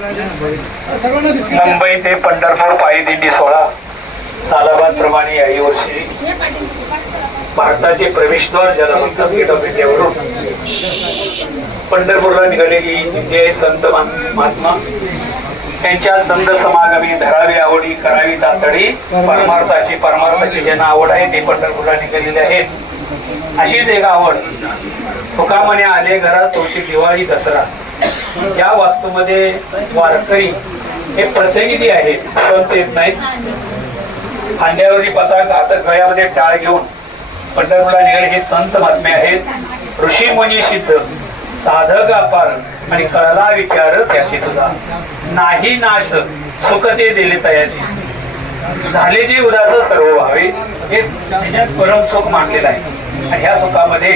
मुंबई ते पंढरपूर पायी दिंडी सोहळा सालाबाद प्रमाणे याही वर्षी भारताचे प्रवेशद्वार जलवंत गेट ऑफ इंडियावरून पंढरपूरला निघालेली दिंडी संत महात्मा त्यांच्या संत समागमी धरावी आवडी करावी तातडी परमार्थाची ज्यांना आवड आहे ते पंढरपूरला निघालेले आहेत. अशीच एक आवड तुका म्हणे आले घरात तुमची दिवाळी दसरा या वास्तूमध्ये वारकरी हे प्रतिनिधी आहेत, संत येत नाहीत. खांद्यावरची पताक आता गळ्यामध्ये टाळ घेऊन पंढरपूरला निघाले हे संत महात्मे आहेत. ऋषी मुनी सिद्ध साधक अपार आणि कळला विचार त्याची तुझा नाही नाश सुख ते दिले तयाची झाले जे उदास सर्व व्हावे हे त्याच्यात परम सुख मानलेलं आहे. आणि ह्या सुखामध्ये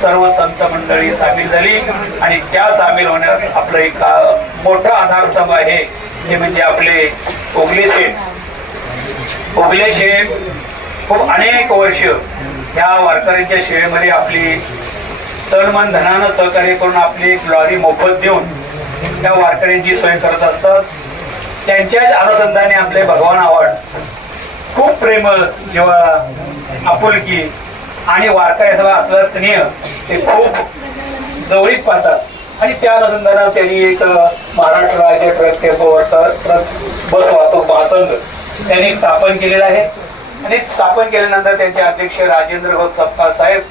सर्व संत मंडळी सामील झाली आणि त्या सामील होण्यात आपलं एक मोठा आधारस्तंभ आहे हे म्हणजे आपले ओगले शेठ खूप अनेक वर्ष ह्या वारकऱ्यांच्या सेवेमध्ये आपली तन मन धनानं सहकार्य करून आपली एक लॉरी मोफत देऊन त्या वारकऱ्यांची सोय करत असतात. त्यांच्याच अनुषंगाने आपले भगवान आवड खूप प्रेम जेव्हा आपुलकी आणि वारकऱ्याचा असलेला स्नेह ते खूप जवळीक पाहतात आणि त्या अनुषंगाने त्यांनी एक महाराष्ट्र राज्य बस वाहतूक महासंघ त्यांनी स्थापन केलेला आहे. आणि स्थापन केल्यानंतर त्यांचे अध्यक्ष राजेंद्र घोष सपकाळ साहेब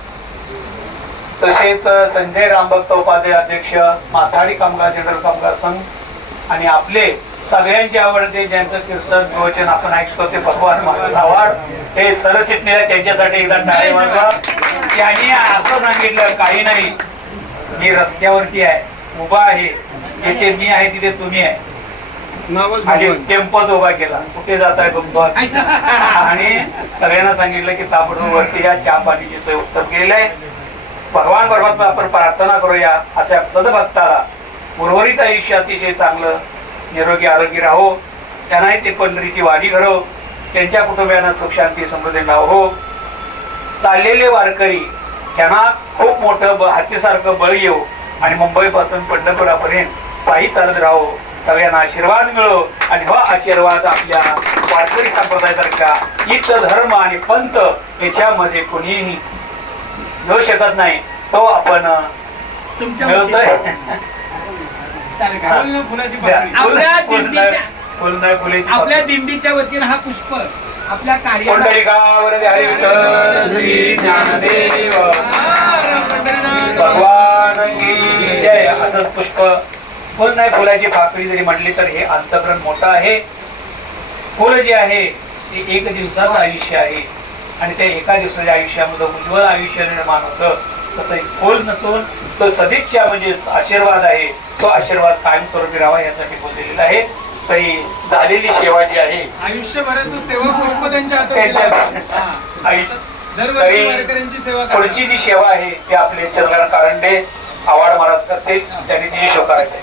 तसेच संजय रामभक्त उपाध्याय अध्यक्ष माथाडी कामगार जनरल कामगार संघ आणि आपले सगळ्यांचे आवडते ज्यांचं कीर्तन प्रवचन आपण ऐकतो ते भगवान महाराज आव्हाड हे सरचिटणीला त्यांच्यासाठी एकदा टाळे वाजवा. त्यांनी असं सांगितलं काही नाही, मी रस्त्यावरती आहे उभा आहे, जिथे मी आहे तिथे तुम्ही आहे आणि टेम्पोच उभा केला कुठे जात आहे तुमचं आणि सगळ्यांना सांगितलं की ताबडतोब वरती या चहा पाणीची सोय उत्तर केलेली आहे. भगवान परमात्मा आपण प्रार्थना करूया अशा सदभक्ताला उर्वरित आयुष्य अतिशय चांगलं निरोगी आरोग्य राहो, त्यांनाही ते पंढरीची वाडी घडो, त्यांच्या कुटुंबियांना सुख शांती समृद्धी लाभो. चाललेले वारकरी त्यांना खूप मोठं हातीसारखं बळ येऊ आणि मुंबईपासून पंढरपुरापर्यंत पायी चालत राहो, सगळ्यांना आशीर्वाद मिळो आणि हा आशीर्वाद आपल्या वारकरी संप्रदायासारख्या इतर धर्म आणि पंथ याच्यामध्ये कोणीही मिळू शकत नाही तो आपण मिळतोय. आपल्या दिंडीच्या वतीने हा पुष्प आपल्या भगवान की जय असंच पुष्प फुल नाही फुलाची पाकळी जरी म्हटली तर हे अंतःकरण मोठं आहे. फुल जे आहे ते एक दिवसाचं आयुष्य आहे आणि त्या एका दिवसाच्या आयुष्यामध्ये उज्ज्वल आयुष्य निर्माण होतं. तसं फुल नसून तो सदिच्छा म्हणजे आशीर्वाद आहे, तो आशीर्वाद कायमस्वरूपी राहावा यासाठी बोललेला आहे. तरी झालेली सेवा जी आहे आयुष्यभराचं सेवा पुष्प त्यांच्या पुढची जी सेवा आहे ती आपले चंद्रकांत कारंडे आवाड महाराज करते, त्यांनी ती शो करायचे.